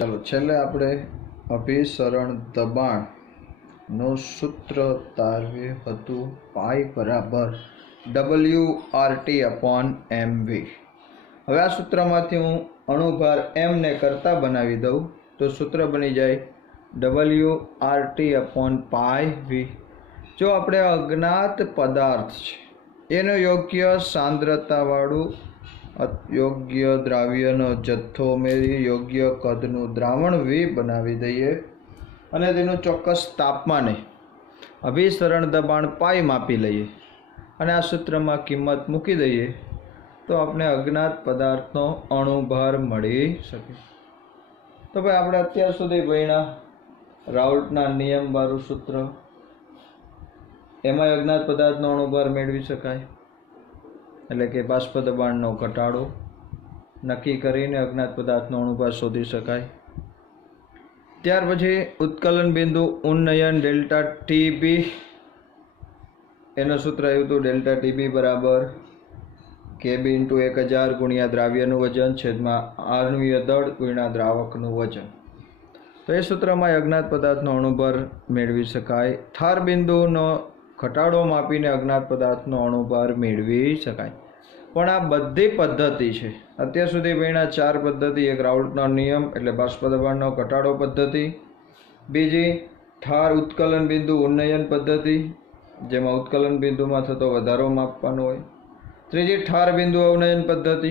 चलो छेल्ले આપણે અભિસરણ દબાણનું સૂત્ર તારવ્યું હતું પાઈ બરાબર WRT/mv। હવે આ સૂત્રમાંથી હું અણુભાર m ને કરતા બનાવી દઉં તો સૂત્ર બની જાય WRT/πv। જો આપણે અજ્ઞાત પદાર્થ છે એનો યોગ્ય સાંદ્રતાવાળું યોગ્ય દ્રાવ્યનો જથ્થો ઉમેરી યોગ્ય કદનું દ્રાવણ V બનાવી દઈએ અને તેનું ચોક્કસ તાપમાને અભિસરણ દબાણ પાઈ માપી લઈએ અને આ સૂત્રમાં કિંમત મૂકી દઈએ તો આપણે અજ્ઞાત પદાર્થનો અણુભાર મળી શકે। તો ભાઈ આપણે અત્યાર સુધી ભણ્યા રાઉલ્ટના નિયમવાળું સૂત્ર, એમાં અજ્ઞાત પદાર્થનો અણુભાર મેળવી શકાય, એટલે કે બાષ્પ દબાણનો ઘટાડો નક્કી કરીને અજ્ઞાત પદાર્થનો અણુભાર શોધી શકાય। ત્યાર પછી ઉત્કલન બિંદુ ઉન્નયન ડેલ્ટા ટીબી, એનું સૂત્ર આવ્યું હતું ડેલ્ટા ટીબી બરાબર KB × 1000 ગુણ્યા દ્રાવ્યનું વજન છેદમાં આણ્વીય દળ ગુણ્યા દ્રાવકનું વજન। તો એ સૂત્રમાં અજ્ઞાત પદાર્થનો અણુભાર મેળવી શકાય। ઠાર બિંદુનો ઘટાડો માપીને અજ્ઞાત પદાર્થનો અણુભાર મેળવી શકાય। પણ આ બધી પદ્ધતિ છે અત્યાર સુધી ભણ્યા 4 પદ્ધતિ, એક રાઉલ્ટનો નિયમ એટલે બાષ્પ દબાણનો ઘટાડો પદ્ધતિ, બીજી ઠાર ઉત્કલન બિંદુ ઉન્નયન પદ્ધતિ જેમાં ઉત્કલન બિંદુમાં થતો વધારો માપવાનો હોય, ત્રીજી ઠાર બિંદુ અવનયન પદ્ધતિ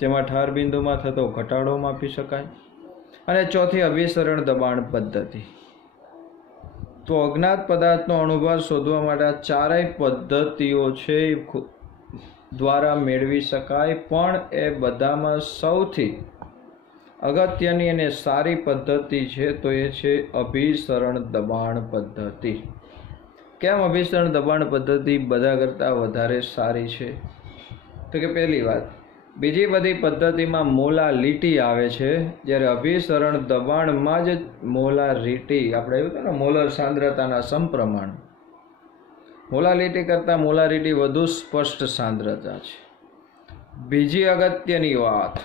જેમાં ઠાર બિંદુમાં થતો ઘટાડો માપી શકાય, અને ચોથી અભિસરણ દબાણ પદ્ધતિ। તો અજ્ઞાત પદાર્થનો અણુભાર શોધવા માટે આ ચારેય પદ્ધતિઓ છે દ્વારા મેળવી શકાય। પણ એ બધામાં સૌથી અગત્યની અને સારી પદ્ધતિ છે તો એ છે અભિસરણ દબાણ પદ્ધતિ। કેમ અભિસરણ દબાણ પદ્ધતિ બધા કરતાં વધારે સારી છે? તો કે પહેલી વાત, બીજી બધી પદ્ધતિમાં મોલાલિટી આવે છે, જ્યારે અભિસરણ દબાણમાં જ મોલારિટી આપણે આવ્યું હતું ને મોલર સાંદ્રતાના સમપ્રમાણ, મોલાલિટી કરતાં મોલારિટી વધુ સ્પષ્ટ સાંદ્રતા છે। બીજી અગત્યની વાત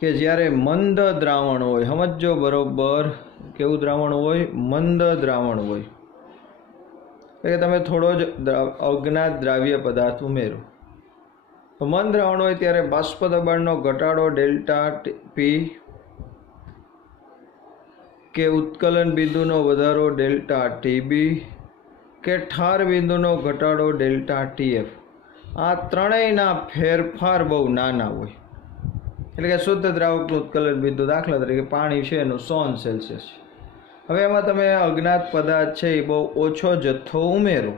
કે જ્યારે મંદ દ્રાવણ હોય, સમજો બરોબર, કેવું દ્રાવણ હોય? મંદ દ્રાવણ હોય, એટલે તમે થોડો જ અજ્ઞાત દ્રાવ્ય પદાર્થ ઉમેરો તો મંદ દ્રાવણ હોય ત્યારે બાષ્પ દબાણનો ઘટાડો ડેલ્ટા પી કે ઉત્કલન બિંદુનો વધારો ડેલ્ટા ટીબી કે ઠાર બિંદુનો ઘટાડો ડેલ્ટા ટીએફ, આ ત્રણેયના ફેરફાર બહુ નાના હોય। એટલે કે શુદ્ધ દ્રાવકનું ઉત્કલન બિંદુ દાખલા તરીકે પાણી છે એનું 100 છે। હવે એમાં તમે અજ્ઞાત પદાર્થ છે એ બહુ ઓછો જથ્થો ઉમેરો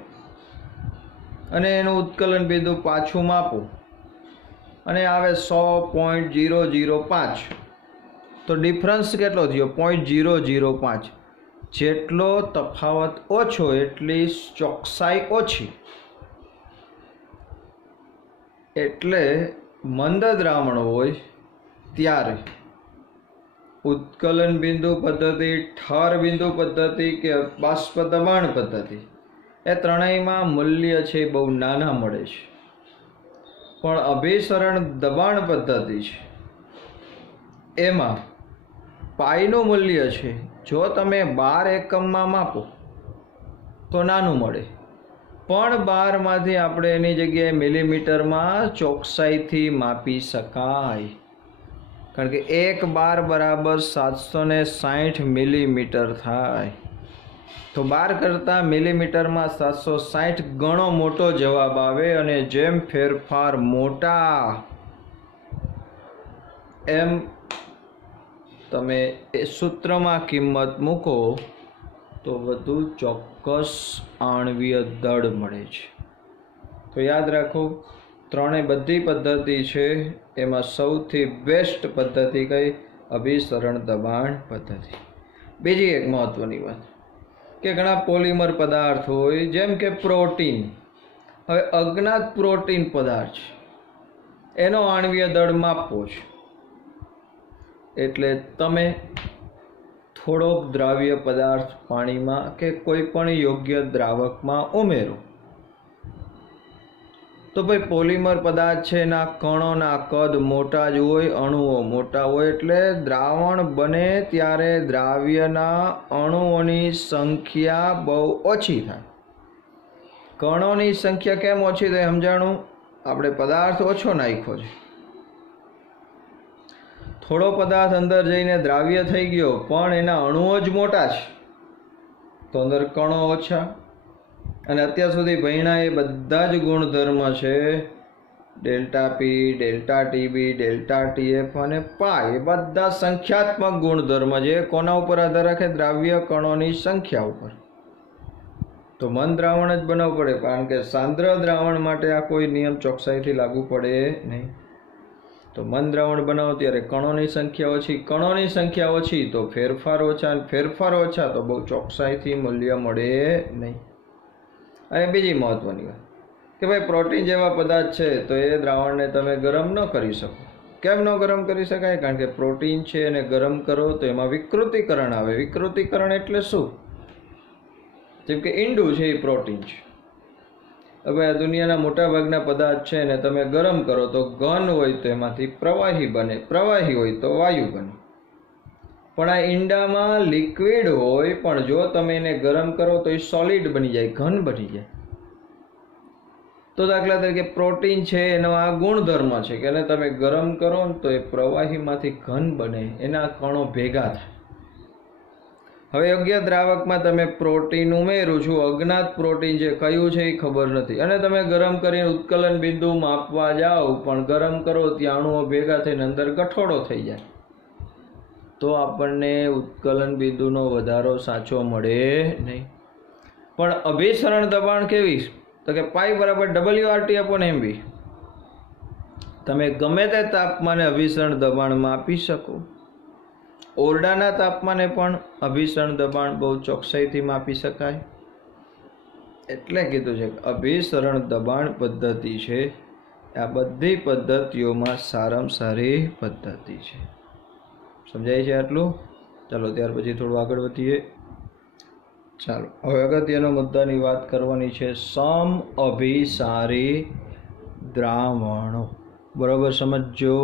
અને એનું ઉત્કલન બિંદુ પાછું માપો અને આવે 100.005, તો ડિફરન્સ કેટલો થયો? 0.005। જેટલો તફાવત ઓછો એટલી ચોકસાઈ ઓછી। એટલે મંદ દ્રાવણ હોય ત્યારે ઉત્કલન બિંદુ પદ્ધતિ, ઠાર બિંદુ પદ્ધતિ કે બાષ્પ દબાણ પદ્ધતિ એ ત્રણેયમાં મૂલ્ય છે બહુ નાના મળે છે। પણ અભિસરણ દબાણ પદ્ધતિ છે એમાં પાઈનું મૂલ્ય છે જો તમે 12 એકમમાં માપો તો નાનું મળે, પણ 12માંથી આપણે એની જગ્યાએ મિલીમીટરમાં ચોકસાઈથી માપી શકાય, કારણ કે 1 bar બરાબર 760 મિલીમીટર થાય। તો 12 કરતાં મિલીમીટરમાં 760 ગણો મોટો જવાબ આવે, અને જેમ ફેરફાર મોટા એમ તમે એ સૂત્રમાં કિંમત મૂકો તો વધુ ચોક્કસ આણ્વીય દળ મળે છે। તો યાદ રાખો, બધી પદ્ધતિ છે એમાં સૌથી બેસ્ટ પદ્ધતિ કઈ? અભિસરણ દબાણ પદ્ધતિ। બીજી એક મહત્વની વાત કે ઘણા પોલિમર પદાર્થ હોય જેમ કે પ્રોટીન। હવે અજ્ઞાત પ્રોટીન પદાર્થ છે એનો આણ્વીય દળ માપવો છે, એટલે તમે થોડોક દ્રાવ્ય પદાર્થ પાણીમાં કે કોઈ પણ યોગ્ય દ્રાવકમાં ઉમેરો તો ભાઈ પોલિમર પદાર્થ છે એના કણોના કદ મોટા જ હોય, અણુઓ મોટા હોય, એટલે દ્રાવણ બને ત્યારે દ્રાવ્યના અણુઓની સંખ્યા બહુ ઓછી થાય. કણોની સંખ્યા કેમ ઓછી થાય સમજાણું? આપણે પદાર્થ ઓછો નાખ્યો છે, થોડો પદાર્થ અંદર જઈને દ્રાવ્ય થઈ ગયો, પણ એના અણુઓ જ મોટા છે, તો અંદર કણો ઓછા. અને અત્યાર સુધી ભણ્યા એ બધા જ ગુણધર્મ છે, ડેલ્ટા પી, ડેલ્ટા ટીબી, ડેલ્ટા ટીએફ અને પાઈ, એ બધા સંખ્યાત્મક ગુણધર્મ છે. કોના ઉપર આધાર રાખે? દ્રાવ્ય કણોની સંખ્યા ઉપર. તો મન દ્રાવણ જ બનાવવું પડે, કારણ કે સાંદ્ર દ્રાવણ માટે આ કોઈ નિયમ ચોકસાઈથી લાગુ પડે નહીં. તો મન દ્રાવણ બનાવો ત્યારે કણોની સંખ્યા ઓછી, કણોની સંખ્યા ઓછી તો ફેરફાર ઓછા, અને ફેરફાર ઓછા તો બહુ ચોકસાઈથી મૂલ્ય મળે નહીં. અને બીજી મહત્વની વાત કે ભાઈ પ્રોટીન જેવા પદાર્થ છે તો એ દ્રાવણને તમે ગરમ ન કરી શકો. કેમ ન ગરમ કરી શકાય? કારણ કે પ્રોટીન છે એને ગરમ કરો તો એમાં વિકૃતિકરણ આવે. વિકૃતિકરણ એટલે શું? જેમ કે ઈંડું છે એ પ્રોટીન છે. હવે આ દુનિયાના મોટા ભાગના પદાર્થ છે એને તમે ગરમ કરો તો ઘન હોય તો એમાંથી પ્રવાહી બને, પ્રવાહી હોય તો વાયુ બને. પણ આ ઈંડામાં લિક્વિડ હોય, પણ જો તમે એને ગરમ કરો તો એ સોલિડ બની જાય, ઘન બની જાય. તો દાખલા તરીકે પ્રોટીન છે એનો આ ગુણધર્મ છે કે એને તમે ગરમ કરો ને તો એ પ્રવાહીમાંથી ઘન બને, એના કણો ભેગા થાય. હવે યોગ્ય દ્રાવકમાં તમે પ્રોટીન ઉમેરું છું, અજ્ઞાત પ્રોટીન જે કયું છે એ ખબર નથી, અને તમે ગરમ કરીને ઉત્કલન બિંદુ માપવા જાઓ, પણ ગરમ કરો ત્યાં અણુઓ ભેગા થઈને અંદર ગઠોડો થઈ જાય, તો આપણને ઉત્કલન બિંદુનો વધારો સાચો મળે નહીં. પણ અભિસરણ દબાણ કેવી? તો કે પાઈ બરાબર WRT/MV. તમે ગમે તે તાપમાને અભિસરણ દબાણ માપી શકો. ઓરડાના તાપમાને પણ અભિસરણ દબાણ બહુ ચોકસાઈથી માપી શકાય. એટલે કીધું છે કે અભિસરણ દબાણ પદ્ધતિ છે આ બધી પદ્ધતિઓમાં સારામાં સારી પદ્ધતિ છે. સમજાય છે આટલું? ચાલો ત્યાર પછી થોડું આગળ વધીએ. ચાલો હવે અગત્યનો મુદ્દાની વાત કરવાની છે, સમઅભિસારી દ્રાવણો. બરાબર સમજો,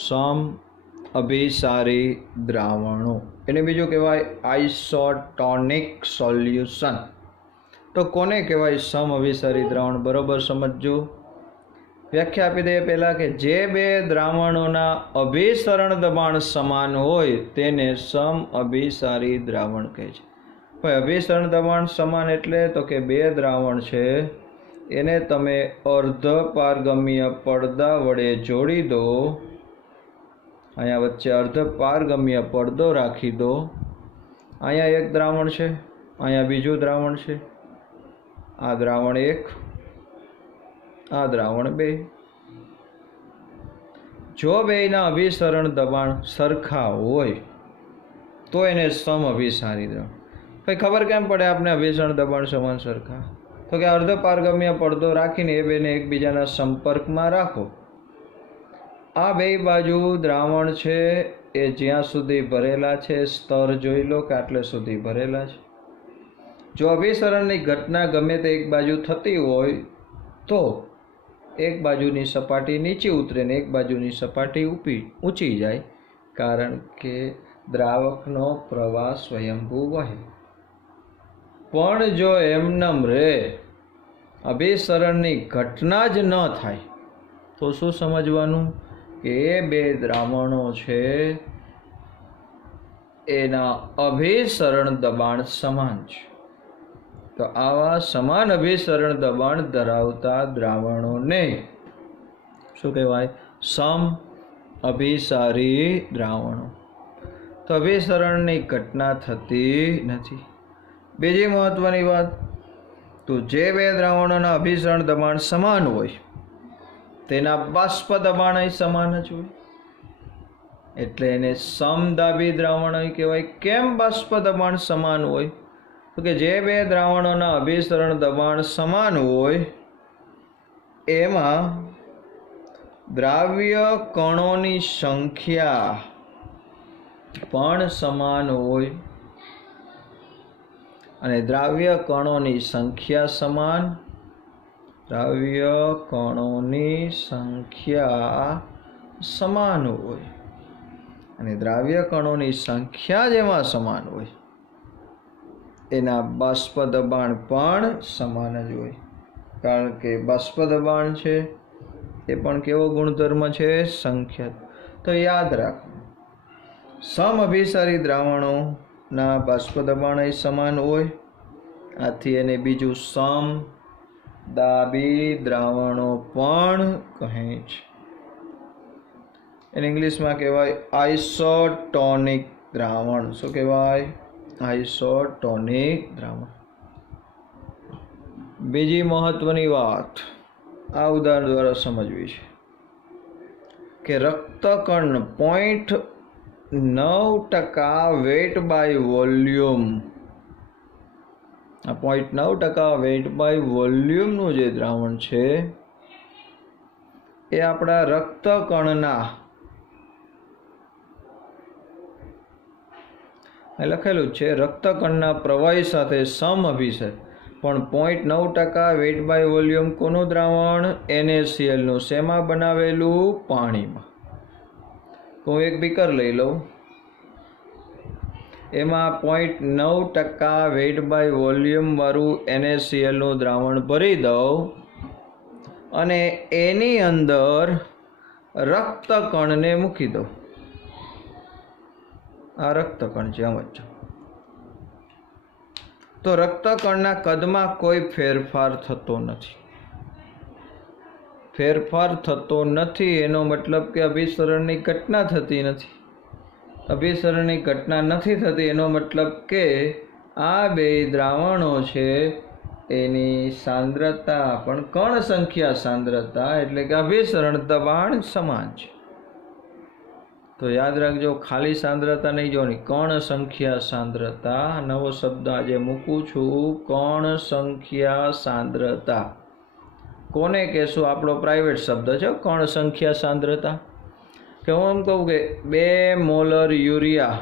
સમઅભિસારી દ્રાવણો એને બીજું કહેવાય આઇસોટોનિક સોલ્યુશન. તો કોને કહેવાય સમઅભિસારી દ્રાવણ? બરાબર સમજો. વ્યાખ્યા આપી દઈએ પહેલાં કે જે બે દ્રાવણોના અભિસરણ દબાણ સમાન હોય તેને સમઅભિસારી દ્રાવણ કહે છે. ભાઈ અભિસરણ દબાણ સમાન એટલે તો કે બે દ્રાવણ છે એને તમે અર્ધ પારગમ્ય પડદા વડે જોડી દો, અહીંયા વચ્ચે અર્ધ પારગમ્ય પડદો રાખી દો. અહીંયા એક દ્રાવણ છે, અહીંયા બીજું દ્રાવણ છે. આ દ્રાવણ 1, આ દ્રાવણ 2. જો બેયના અભિસરણ દબાણ સરખા હોય તો એને સમઅભિસારી દ્રાવણ. ભાઈ ખબર કેમ પડે આપણે અભિસરણ દબાણ સમાન સરખા? તો કે અર્ધ પારગમ્ય પડદો રાખીને એ બેને એકબીજાના સંપર્કમાં રાખો. આ બે બાજુ દ્રાવણ છે એ જ્યાં સુધી ભરેલા છે, સ્તર જોઈ લો કે આટલે સુધી ભરેલા છે. જો અભિસરણની ઘટના ગમે તે એક બાજુ થતી હોય તો એક બાજુની સપાટી નીચે ઉતરે ને એક બાજુની સપાટી ઊંચી જાય, કારણ કે દ્રાવકનો પ્રવાહ સ્વયંભૂ વહે. પણ જો એમનેમ રહે, અભિસરણની ઘટના જ ન થાય, તો શું સમજવાનું કે એ બે દ્રાવણો છે એના અભિસરણ દબાણ સમાન છે. તો આવા સમાન અભિસરણ દબાણ ધરાવતા દ્રાવણોને શું કહેવાય? સમઅભિસારી દ્રાવણો. તો અભિસરણની ઘટના થતી નથી. બીજી મહત્વની વાત, તો જે બે દ્રાવણોના અભિસરણ દબાણ સમાન હોય તેના બાષ્પ દબાણ સમાન જ હોય, એટલે એને સમદાબી દ્રાવણ કહેવાય. કેમ બાષ્પ દબાણ સમાન હોય? તો કે જે બે દ્રાવણોના અભિસરણ દબાણ સમાન હોય એમાં દ્રાવ્ય કણોની સંખ્યા પણ સમાન હોય, અને દ્રાવ્ય કણોની સંખ્યા સમાન દ્રાવ્ય કણોની સંખ્યા સમાન હોય, અને દ્રાવ્ય કણોની સંખ્યા જેમાં સમાન હોય એના બાષ્પ દબાણ પણ સમાન જ હોય, કારણ કે બાષ્પ દબાણ છે એ પણ કેવો ગુણધર્મ છે? સંખ્યા. તો યાદ રાખો, સમઅભિસારી દ્રાવણોના બાષ્પ દબાણ સમાન હોય, આથી એને બીજું સમદાબી દ્રાવણો પણ કહે છે. એને ઇંગ્લિશમાં કહેવાય આઇસોટોનિક દ્રાવણ. શું કહેવાય? આઇસોટોનિક દ્રાવણ. બીજી મહત્વની વાત આ ઉદાહરણ દ્વારા સમજવી છે કે રક્તકણ 0.9% વેટ બાય વોલ્યુમ, આ 0.9% વેટ બાય વોલ્યુમનું જે દ્રાવણ છે એ આપણા રક્તકણના, લખેલું છે રક્તકણના પ્રવાહી સાથે સમઅભિસારી, પણ 0.9% વેટ બાય વોલ્યુમ કોનું દ્રાવણ? NaCl નું. શેમાં બનાવેલું? પાણીમાં. હું એક બીકર લઈ લઉં, એમાં 0.9% વેટ બાય વોલ્યુમ વાળું NaCl નું દ્રાવણ ભરી દઉં અને એની અંદર રક્તકણને મૂકી દઉં. આ રક્તકણ છે, સમજો. તો રક્તકણના કદમાં કોઈ ફેરફાર થતો નથી. ફેરફાર થતો નથી એનો મતલબ કે અભિસરણની ઘટના થતી નથી. અભિસરણની ઘટના નથી થતી એનો મતલબ કે આ બે દ્રાવણો છે એની સાંદ્રતા પણ કણ સંખ્યા સાંદ્રતા એટલે કે અભિસરણ દબાણ સમાન છે. તો યાદ રાખજો, ખાલી સાંદ્રતા નહીં જોવાની, કણ સંખ્યા સાંદ્રતા. નવો શબ્દ આજે મૂકું છું, કણ સંખ્યા સાંદ્રતા. કોને કહેશું? આપણો પ્રાઇવેટ શબ્દ છે, કણ સંખ્યા સાંદ્રતા. કે હું એમ કહું કે 2 મોલર યુરિયા,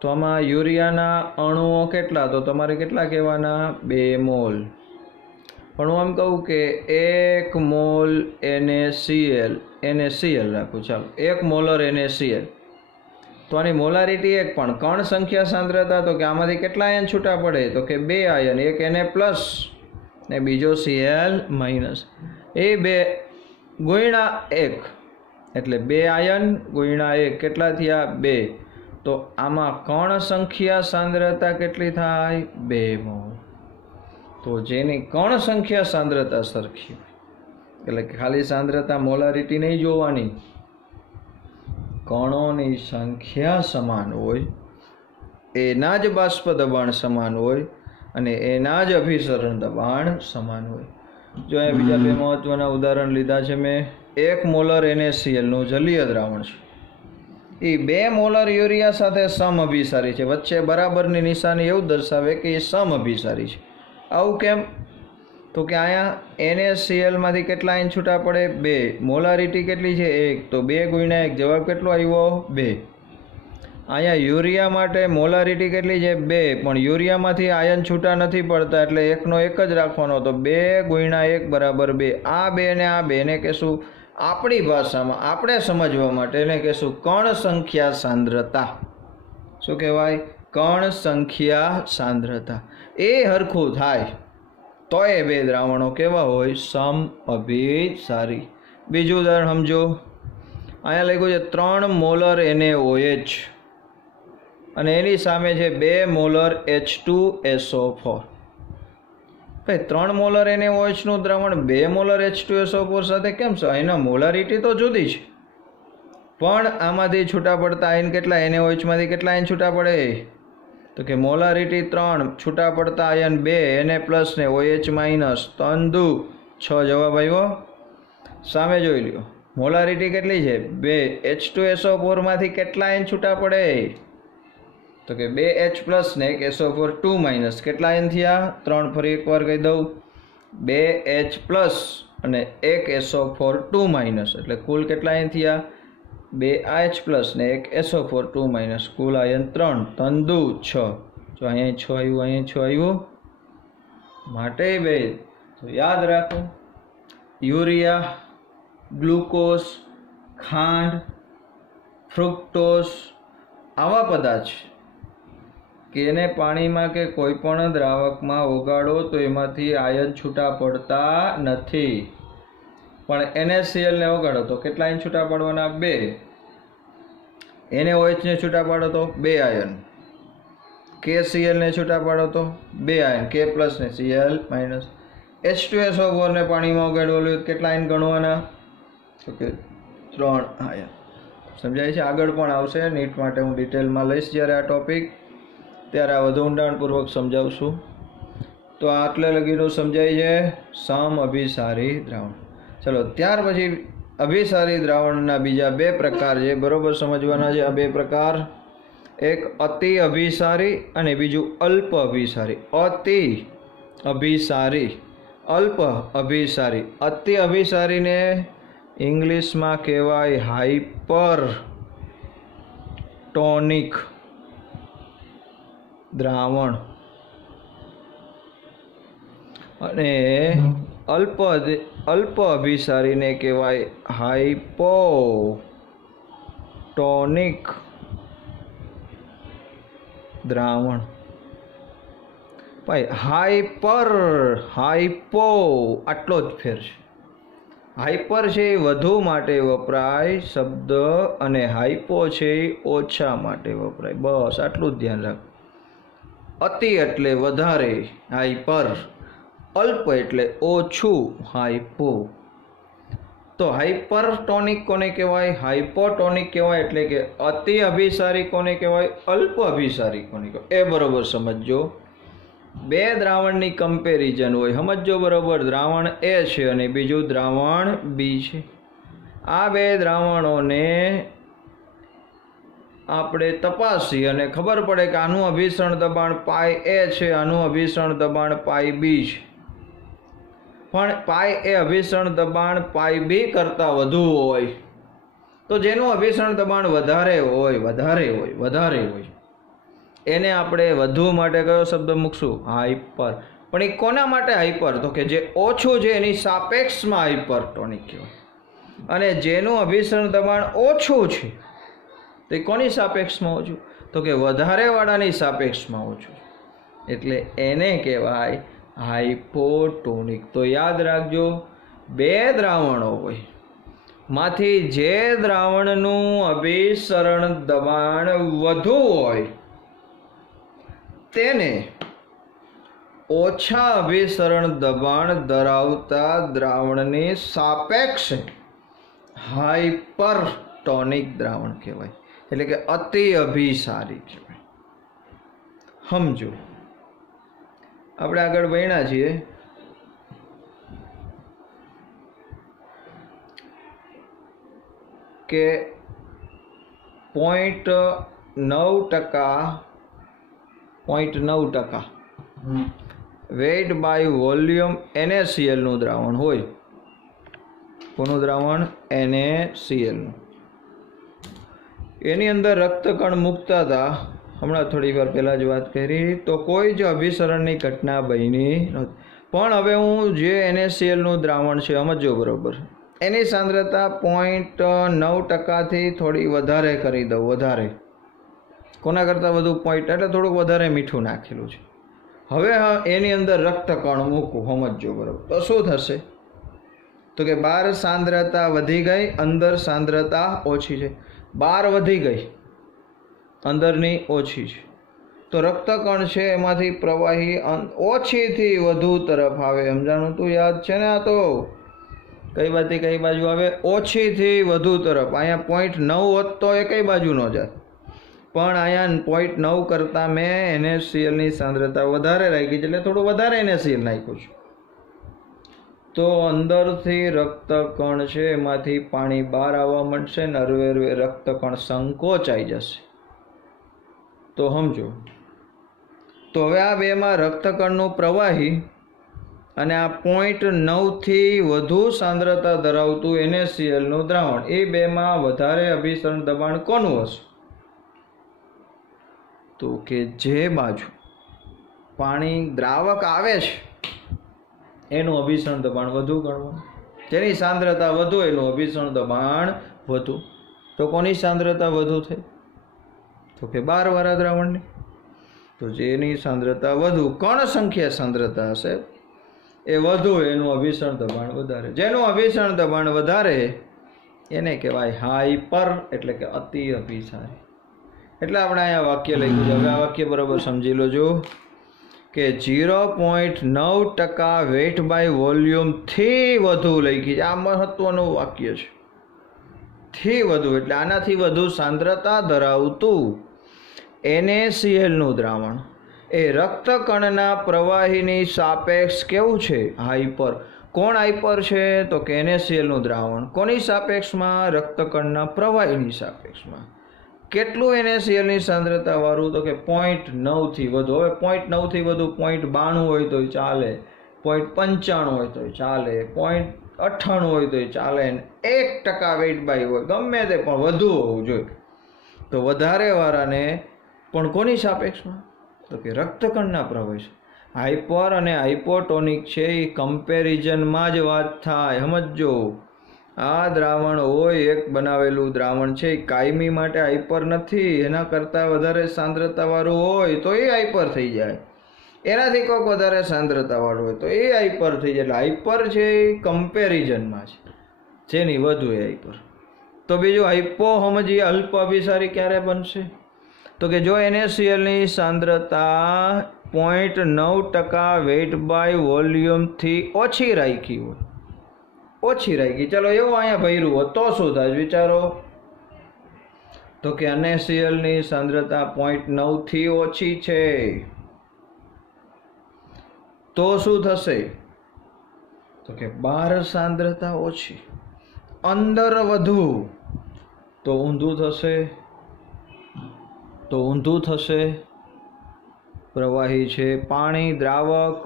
તો આમાં યુરિયાના અણુઓ કેટલા? તો તમારે કેટલા કહેવાના? 2 મોલ. પણ હું એમ કહું કે 1 મોલ NaCl રાખું, ચાલો 1 મોલર NaCl, તો આની મોલારિટી 1, પણ કણ સંખ્યા સાંદ્રતા તો કે આમાંથી કેટલા આયન છૂટા પડે? તો કે 2 આયન, એક Na પ્લસ ને બીજો Cl માઇનસ. એ 2 ગુણ્યા 1 એટલે 2 આયન ગુણ્યા 1 કેટલા થયા? 2. તો આમાં કણ સંખ્યા સાંદ્રતા કેટલી થાય? 2 મોલ. તો જેની કણ સંખ્યા સાંદ્રતા સરખી હોય, એટલે કે ખાલી સાંદ્રતા મોલારિટી નહીં જોવાની, કણોની સંખ્યા સમાન હોય, એના જ બાષ્પ દબાણ સમાન હોય અને એના જ અભિસરણ દબાણ સમાન હોય. જો અહીંયા બીજા 2 મહત્વના ઉદાહરણ લીધા છે મેં. 1 મોલર NaCl નું જલીય દ્રાવણ છે, એ 2 મોલર યુરિયા સાથે સમઅભિસારી છે. વચ્ચે બરાબરની નિશાની એવું દર્શાવે કે એ સમઅભિસારી છે. આવું કેમ? તો કે અહીંયા NaCl માંથી કેટલા આયન છૂટા પડે? 2. મોલારિટી કેટલી છે? 1. તો 2 ગુણ્યા 1 જવાબ કેટલો આવ્યો? 2. અહીંયા યુરિયા માટે મોલારિટી કેટલી છે? 2. પણ યુરિયામાંથી આયન છૂટા નથી પડતા એટલે 1 નો 1 જ રાખવાનો. તો 2 ગુણ્યા 1 બરાબર 2. આ 2 ને આ 2 ને કહેશું, આપણી ભાષામાં આપણે સમજવા માટે એને કહેશું કણ સંખ્યા સાંદ્રતા. શું કહેવાય? કણ સંખ્યા સાંદ્રતા. એ હરખું થાય તો એ 2 દ્રાવણો કેવા હોય? સમઅભિસારી. બીજું ઉદાહરણ સમજો. અહીંયા લખ્યું છે 3 મોલર NaOH અને એની સામે છે 2 મોલર H2SO4. ભાઈ 3 મોલર NaOH નું દ્રાવણ 2 મોલર H2SO4 સાથે કેમ છે? એના મોલારિટી તો જુદી છે, પણ આમાંથી છૂટા પડતા આયન કેટલા? NaOH માંથી કેટલા આયન છૂટા પડે? તો કે મોલારિટી 3, છૂટા પડતા આયન 2, Na પ્લસ ને OH માઇનસ, 3 દુ 6 જવાબ આવ્યો. સામે જોઈ લ્યો, મોલારિટી કેટલી છે? 2. H2SO4 માંથી કેટલા આયન છૂટા પડે? તો કે 2H પ્લસ ને 1 SO4 2 માઇનસ. કેટલા આયન થયા? 3. ફરી એકવાર કહી દઉં, 2H પ્લસ અને 1 SO4 2 માઇનસ, એટલે કુલ કેટલા આયન થયા? 2H પ્લસ ને 1 SO4 2 માઇનસ, કુલ આયન 3. 3 દુ 6. જો અહીંયા 6 આવ્યું, અહીંયા 6 આવ્યું. માટે બે તો યાદ રાખો, યુરિયા, ગ્લુકોઝ, ખાંડ, ફ્રુક્ટોઝ આવા પદાર્થ કે એને પાણીમાં કે કોઈ પણ દ્રાવકમાં ઓગાળો તો એમાંથી આયન છૂટા પડતા નથી. પણ NaCl ને ઓગાળો તો કેટલા આયન છૂટા પાડવાના? 2. NaOH ને છૂટા પાડો તો 2 આયન. KCl ને છૂટા પાડો તો 2 આયન, K+ ને Cl-. H2SO4 ને પાણીમાં ઓગાળવું કેટલા આયન ગણવાના? તો કે 3 આયન. સમજાય છે? આગળ પણ આવશે, નીટ માટે હું ડિટેલમાં લઈશ જ્યારે આ ટોપિક, ત્યારે આ વધુ ઊંડાણપૂર્વક સમજાવશું. તો આટલે લગીનું સમજાય છે સમ અભિસારી દ્રાવણ. ચલો ત્યાર પછી અભિસારી દ્રાવણના બીજા 2 પ્રકાર છે, બરોબર સમજવાના છે. આ 2 પ્રકાર, એક અતિ અભિસારી અને બીજું અલ્પ અભિસારી. અતિ અભિસારી, અલ્પ અભિસારી. અતિ અભિસારીને ઇંગ્લિશમાં કહેવાય હાઇપર ટોનિક દ્રાવણ, અને અલ્પ અભિસારીને કહેવાય હાઇપોટોનિક દ્રાવણ. ભાઈ હાઇપો આટલો જ ફેર છે. હાઇપર છે એ વધુ માટે વપરાય શબ્દ, અને હાઇપો છે એ ઓછા માટે વપરાય. બસ આટલું જ ધ્યાન રાખ. અતિ એટલે વધારે, હાઇપર. અલ્પ એટલે ઓછું, હાઇપો. તો હાઇપરટોનિક કોને કહેવાય? હાઇપોટોનિક કહેવાય. એટલે કે અતિ અભિસારી કોને કહેવાય? અલ્પ અભિસારી કોને કહેવાય? એ બરોબર સમજજો. 2 દ્રાવણની કમ્પેરિઝન હોય, સમજો બરોબર. દ્રાવણ A છે અને બીજું દ્રાવણ B છે. આ 2 દ્રાવણોને આપણે તપાસી અને ખબર પડે કે આનું અભિસરણ દબાણ પાઈ A છે, આનું અભિસરણ દબાણ પાઈ B છે. પણ પાઈ A અભિસરણ દબાણ પાઈ B કરતાં વધુ હોય તો જેનું અભિસરણ દબાણ વધારે હોય એને આપણે વધુ માટે કયો શબ્દ મૂકશું? હાઇપર. પણ એ કોના માટે હાઇપર? તો કે જે ઓછું છે એની સાપેક્ષમાં હાઇપરટોનિક કહેવાય. અને જેનું અભિસરણ દબાણ ઓછું છે તો એ કોની સાપેક્ષમાં ઓછું? તો કે વધારેવાળાની સાપેક્ષમાં ઓછું. એટલે એને કહેવાય હાઇપોટોનિક. તો યાદ રાખજો, 2 દ્રાવણો હોય, માંથી જે દ્રાવણનું અભિસરણ દબાણ વધુ હોય તેને ઓછા અભિસરણ દબાણ ધરાવતા દ્રાવણની સાપેક્ષે હાઇપરટોનિક દ્રાવણ કહેવાય. એટલે કે અતિ અભિસારી કહેવાય. સમજો, આપણે આગળ ભણ્યા છીએ કે 0.9% વેઇટ બાય વોલ્યુમ NaCl નું દ્રાવણ હોય. કોનું દ્રાવણ? NaCl નું. એની અંદર રક્તકણ મૂકતા હતા, હમણાં થોડી વાર પહેલાં જ વાત કરી, તો કોઈ જ અભિસરણની ઘટના બની નહોતી. પણ હવે હું જે NaCl નું દ્રાવણ છે સમજો બરોબર, એની સાંદ્રતા 0.9%થી થોડી વધારે કરી દઉં. વધારે કોના કરતાં વધુ? પોઈન્ટ એટલે થોડુંક વધારે મીઠું નાખેલું છે. હવે એની અંદર રક્તકણ મૂકું, સમજો બરોબર, તો શું થશે? તો કે બહાર સાંદ્રતા વધી ગઈ, અંદર સાંદ્રતા ઓછી છે. બહાર વધી ગઈ, અંદરની ઓછી છે. તો રક્તકણ છે એમાંથી પ્રવાહી ઓછીથી વધુ તરફ આવે. સમજાણું? તું યાદ છે ને? આ તો કઈ બાજુથી કઈ બાજુ આવે? ઓછીથી વધુ તરફ. અહીંયા 0.9 હોત તો એ કઈ બાજુ ન જાય, પણ અહીંયા 0.9 કરતાં મેં NaClની સાંદ્રતા વધારે રાખી છે, એટલે થોડું વધારે NaCl નાખ્યું છે. તો અંદરથી રક્તકણ છે એમાંથી પાણી બહાર આવવા માંડશે, નરવે રક્તકણ સંકોચાઈ જશે. તો સમજો, તો હવે આ 2માં રક્તકણનું પ્રવાહી અને આ 0.9થી વધુ સાંદ્રતા ધરાવતું NaCl નું દ્રાવણ, એ 2માં વધારે અભિસરણ દબાણ કોનું હશે? તો કે જે બાજુ પાણી દ્રાવક આવે છે એનું અભિસરણ દબાણ વધુ ગણવાનું. જેની સાંદ્રતા વધુ એનું અભિસરણ દબાણ વધુ. તો કોની સાંદ્રતા વધુ થઈ? તો કે 12 વાળા દ્રાવણની. તો જેની સાંદ્રતા વધુ, કણ સંખ્યા સાંદ્રતા હશે એ વધુ, એનું અભિસરણ દબાણ વધારે. જેનું અભિસરણ દબાણ વધારે એને કહેવાય હાઈપર, એટલે કે અતિ અભિસારી. એટલે આપણે અહીંયા વાક્ય લખ્યું છે. હવે આ વાક્ય બરાબર સમજી લોજો કે 0.9% વેટ બાય વોલ્યુમ થી વધુ લખી છે. આ મહત્વનું વાક્ય છે. થી વધુ એટલે આનાથી વધુ સાંદ્રતા ધરાવતું NaCl નું દ્રાવણ એ રક્તકણના પ્રવાહીની સાપેક્ષ કેવું છે? હાઈપર. કોણ હાઈપર છે? તો કે NaCl નું દ્રાવણ. કોની સાપેક્ષમાં? રક્તકણના પ્રવાહીની સાપેક્ષમાં. કેટલું NaCl ની સાંદ્રતા વાળું? તો કે 0.9 થી વધુ. હવે 0.9 થી વધુ 0.92 હોય તો ચાલે, 0.95 હોય તો ચાલે, 0.98 હોય તો ચાલે, 1% વેટ બાય હોય, ગમે તે પણ વધુ હોવું જોઈએ. તો વધારે વાળાને પણ કોની સાપેક્ષમાં? તો કે રક્તકણના પ્રવાહી છે. હાઈપર અને હાઇપોટોનિક છે એ કમ્પેરિઝનમાં જ વાત થાય. સમજો, આ દ્રાવણ હોય, એક બનાવેલું દ્રાવણ છે, કાયમી માટે હાઈપર નથી. એના કરતાં વધારે સાંદ્રતાવાળું હોય તો એ હાઈપર થઈ જાય, એનાથી કોઈક વધારે સાંદ્રતાવાળું હોય તો એ હાઈપર થઈ જાય. એટલે હાઈપર છે એ કમ્પેરિઝનમાં છે, જેની વધુ એ હાઈપર. તો બીજું હાઈપો સમજીએ, અલ્પ અભિસારી ક્યારે બનશે? તો કે જો NaCl ની સાંદ્રતા 0.9% વેટ બાય વોલ્યુમથી ઓછી રાખી હોય, ઓછી રાખી, ચલો એવું અહીંયા ભર્યું હોત તો શું થાય વિચારો? તો કે NaCl ની સાંદ્રતા 0.9 થી ઓછી છે તો શું થશે? તો કે બહાર સાંદ્રતા ઓછી, અંદર વધુ, તો ઊંધું થશે. તો ઊંધું થશે. પ્રવાહી છે, પાણી, દ્રાવક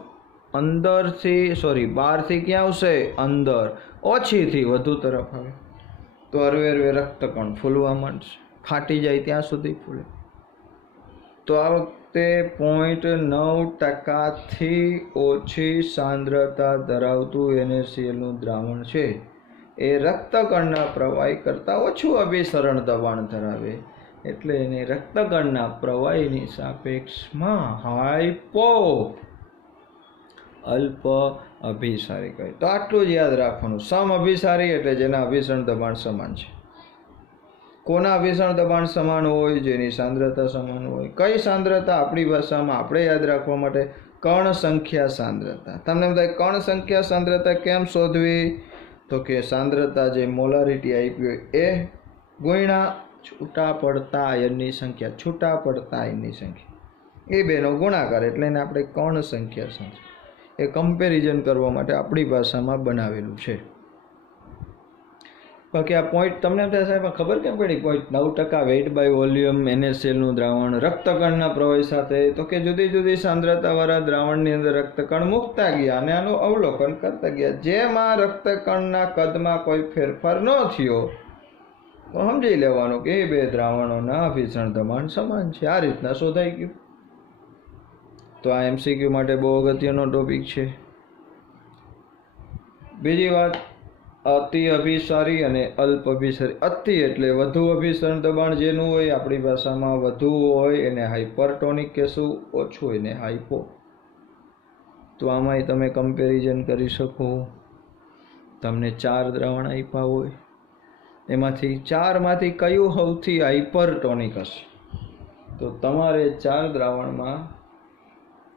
અંદરથી બહારથી ક્યાં આવશે? અંદર. ઓછીથી વધુ તરફ આવે તો હરવે રક્તકણ ફૂલવા માંડશે, ફાટી જાય ત્યાં સુધી ફૂલે. તો આ વખતે 0.9% થી ઓછી સાંદ્રતા ધરાવતું NaCl નું દ્રાવણ છે એ રક્તકણના પ્રવાહી કરતાં ઓછું અભિસરણ દબાણ ધરાવે, એટલે એને રક્તકણના પ્રવાહીની સાપેક્ષમાં હાઈપો, અલ્પ અભિસારી કહે. તો આટલું જ યાદ રાખવાનું. સમ અભિસારી એટલે જેના અભિસરણ દબાણ સમાન છે. કોના અભિસરણ દબાણ સમાન હોય? જેની સાંદ્રતા સમાન હોય. કઈ સાંદ્રતા? આપણી ભાષામાં આપણે યાદ રાખવા માટે કણ સંખ્યા સાંદ્રતા. તમને બધા કણ સંખ્યા સાંદ્રતા કેમ શોધવી? તો કે સાંદ્રતા જે મોલારિટી આપી હોય એ ગુણ્યા છૂટા પડતા આયનની સંખ્યા, છૂટા પડતા આયનની સંખ્યા, એ બેનો ગુણાકાર, એટલે એને આપણે કણ સંખ્યા સમજીએ. એ કમ્પેરિઝન કરવા માટે આપણી ભાષામાં બનાવેલું છે. બાકી આ પોઈન્ટ તમને સાહેબ ખબર કેમ પડી? 0.9% વેટ બાય વોલ્યુમ NaCl નું દ્રાવણ રક્તકણના પ્રવાહી સાથે, તો કે જુદી જુદી સાંદ્રતાવાળા દ્રાવણની અંદર રક્તકણ મૂકતા ગયા અને આનું અવલોકન કરતા ગયા. જેમાં રક્તકણના કદમાં કોઈ ફેરફાર ન થયો તો સમજી લેવાનું કે એ બે દ્રાવણોના અભિસરણ દબાણ સમાન છે. આ રીતના શોધાઈ ગયું. તો આ MCQ માટે બહુ અગત્યનો ટોપિક છે. બીજી વાત, અતિ અભિસારી અને અલ્પ અભિસારી. અતિ એટલે વધુ અભિસરણ દબાણ જેનું હોય, આપણી ભાષામાં વધુ હોય એને હાઇપરટોનિક કહેશું, ઓછું એને હાઇપો. તો આમાંય તમે કમ્પેરિઝન કરી શકો. તમને 4 દ્રાવણ આપ્યા હોય, એમાંથી 4માંથી કયું સૌથી હાઇપરટોનિક હશે? તો તમારે 4 દ્રાવણમાં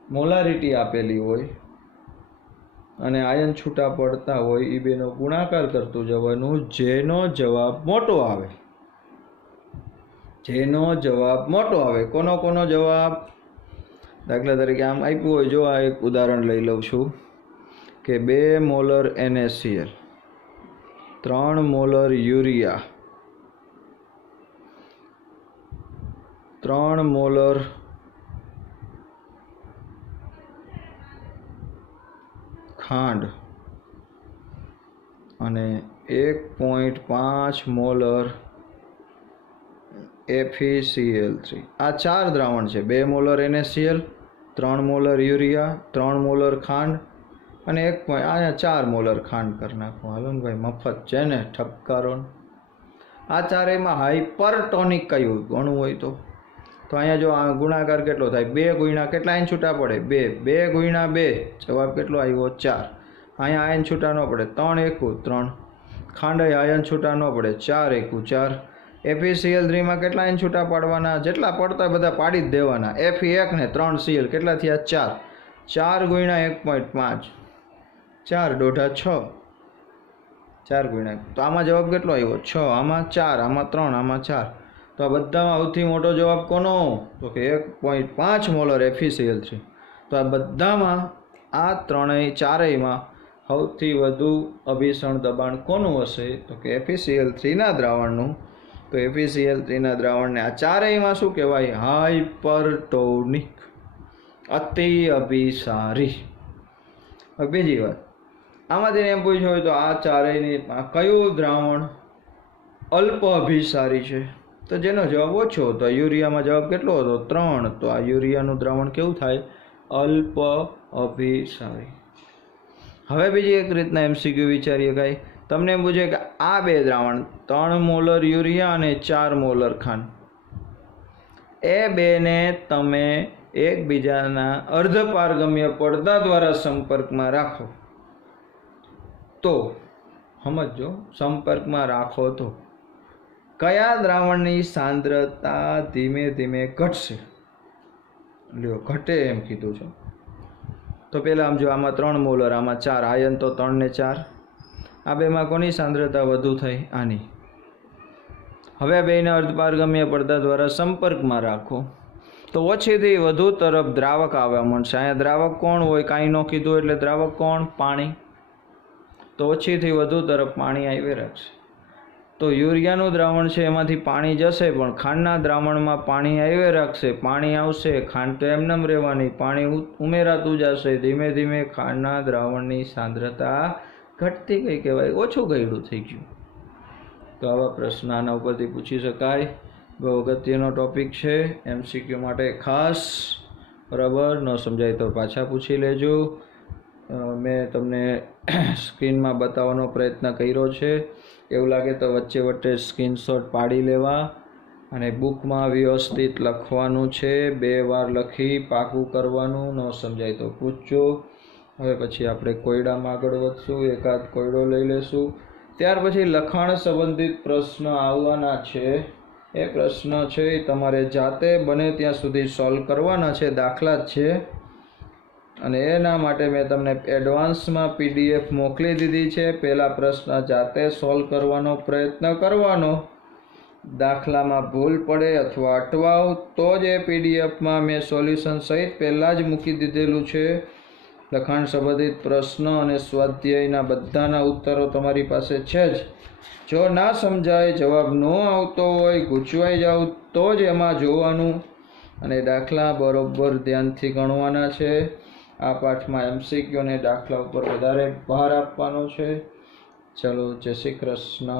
મોલારિટી આપેલી હોય અને આયન છૂટા પડતા હોય, એ બેનો ગુણાકાર કરતું જવાનું. જેનો જવાબ મોટો આવે, જેનો જવાબ મોટો આવે. કોનો કોનો જવાબ? દાખલા તરીકે આમ આપ્યું હોય, જો આ એક ઉદાહરણ લઈ લઉં છું કે 2 molar NaCl, 3 molar urea, 3 molar ખાંડ અને 1.5 મોલર FeCl3. આ 4 દ્રાવણ છે. 2 molar NaCl, 3 molar urea, 3 molar ખાંડ, અને 1 અહીંયા 4 મોલર ખાંડ કરી નાખો. હાલો ને ભાઈ, મફત છે ને, ઠપકારો. આ ચારેયમાં હાઇપરટોનિક કયું ગણવું હોય તો અહીંયા જો આ ગુણાકાર કેટલો થાય? 2 ગુણ્યા કેટલા આયન છૂટા પડે? 2. 2 ગુણ્યા 2 જવાબ કેટલો આવ્યો? 4. અહીંયા આયન છૂટા ન પડે. 3 એકુ 3. ખાંડ આયન છૂટા ન પડે. 4 એકુ 4. FeCl3 કેટલા આયન છૂટા પાડવાના? જેટલા પડતા બધા પાડી જ દેવાના. Fe1 ને 3Cl કેટલા થયા? 4. 4 ગુણ્યા 1.5 4 દોઢા 6. 4 ગુણ્યા તો આમાં જવાબ કેટલો આવ્યો? 6. આમાં 4, આમાં 3, આમાં 4. તો આ બધામાં સૌથી મોટો જવાબ કોનો? તો કે 1.5 મોલર FeCl3. તો આ બધામાં આ ચારેયમાં સૌથી વધુ અભિસરણ દબાણ કોનું હશે? તો કે FeCl3ના દ્રાવણનું. તો FeCl3ના દ્રાવણને આ ચારેયમાં શું કહેવાય? હાઇપરટોનિક, અતિ અભિસારી. હવે બીજી વાત, આમાંથી એમ પૂછ્યું હોય તો આ ચારેયની કયું દ્રાવણ અલ્પ અભિસારી છે? તો જેનો જવાબ ઓછો હતો. યુરિયામાં જવાબ કેટલો હતો? 3. તો આ યુરિયાનું દ્રાવણ કેવું થાય? અલ્પ અભિસારી. હવે બીજી એક રીતના MCQ વિચારીએ. કાંઈ તમને એમ પૂછે કે આ 2 દ્રાવણ 3 મોલર યુરિયા અને 4 મોલર ખાંડ, એ બેને તમે એકબીજાના અર્ધપારગમ્ય પડદા દ્વારા સંપર્કમાં રાખો તો, સમજો, સંપર્કમાં રાખો તો કયા દ્રાવણની સાંદ્રતા ધીમે ધીમે ઘટશે? લ્યો, ઘટે એમ કીધું છે. તો પહેલાં આમ જો, આમાં 3 મોલર, આમાં 4 આયન, તો 3 ને 4. આ બેમાં કોની સાંદ્રતા વધુ થઈ? આની. હવે બેને અર્ધપારગમ્ય પડદા દ્વારા સંપર્કમાં રાખો તો ઓછીથી વધુ તરફ દ્રાવક આવવા મળશે. અહીંયા દ્રાવક કોણ હોય? કાંઈ ન કીધું એટલે દ્રાવક કોણ? પાણી. તો ઓછીથી વધુ તરફ પાણી આવી રાખશે. તો યુરિયાનું દ્રાવણ છે એમાંથી પાણી જશે, પણ ખાંડના દ્રાવણમાં પાણી આવી રાખશે. પાણી આવશે, ખાંડ તો એમને રહેવાની, પાણી ઉમેરાતું જશે. ધીમે ધીમે ખાંડના દ્રાવણની સાંદ્રતા ઘટતી ગઈ, કહેવાય ઓછું ગયડું થઈ ગયું. તો આવા પ્રશ્ન આના ઉપરથી પૂછી શકાય. બહુ અગત્યનો ટોપિક છે, MCQ માટે ખાસ. બરાબર, ન સમજાય તો પાછા પૂછી લેજો. મેં તમને સ્ક્રીનમાં બતાવવાનો પ્રયત્ન કર્યો છે. એવું લાગે તો વચ્ચે વચ્ચે સ્ક્રીનશોટ પાડી લેવા અને બુકમાં વ્યવસ્થિત લખવાનું છે. 2 વાર લખી પાકું કરવાનું. ન સમજાય તો પૂછજો. હવે પછી આપણે કોયડામાં આગળ વધશું. એકાદ કોયડો લઈ લેશું. ત્યાર પછી લખાણ સંબંધિત પ્રશ્ન આવવાના છે. એ પ્રશ્ન છે એ તમારે જાતે બને ત્યાં સુધી સોલ્વ કરવાના છે. દાખલા જ છે, અને એના માટે મેં તમને એડવાન્સમાં PDF મોકલી દીધી છે. પહેલા પ્રશ્ન જાતે સોલ્વ કરવાનો પ્રયત્ન કરવાનો. દાખલામાં ભૂલ પડે અથવા અટવાવ તો જ એ PDFમાં મેં સોલ્યુશન સહિત પહેલાં જ મૂકી દીધેલું છે. લખાણ સંબંધિત પ્રશ્ન અને સ્વાધ્યાયના બધાના ઉત્તરો તમારી પાસે છે જ. જો ના સમજાય, જવાબ ન આવતો હોય, ગૂંચવાઈ જાવ તો જ એમાં જોવાનું અને દાખલા બરોબર ધ્યાનથી ગણવાના છે. આ પાઠમાં MCQ અને દાખલા ઉપર વધારે ભાર આપવાનો છે. ચલો, જય શ્રી કૃષ્ણ.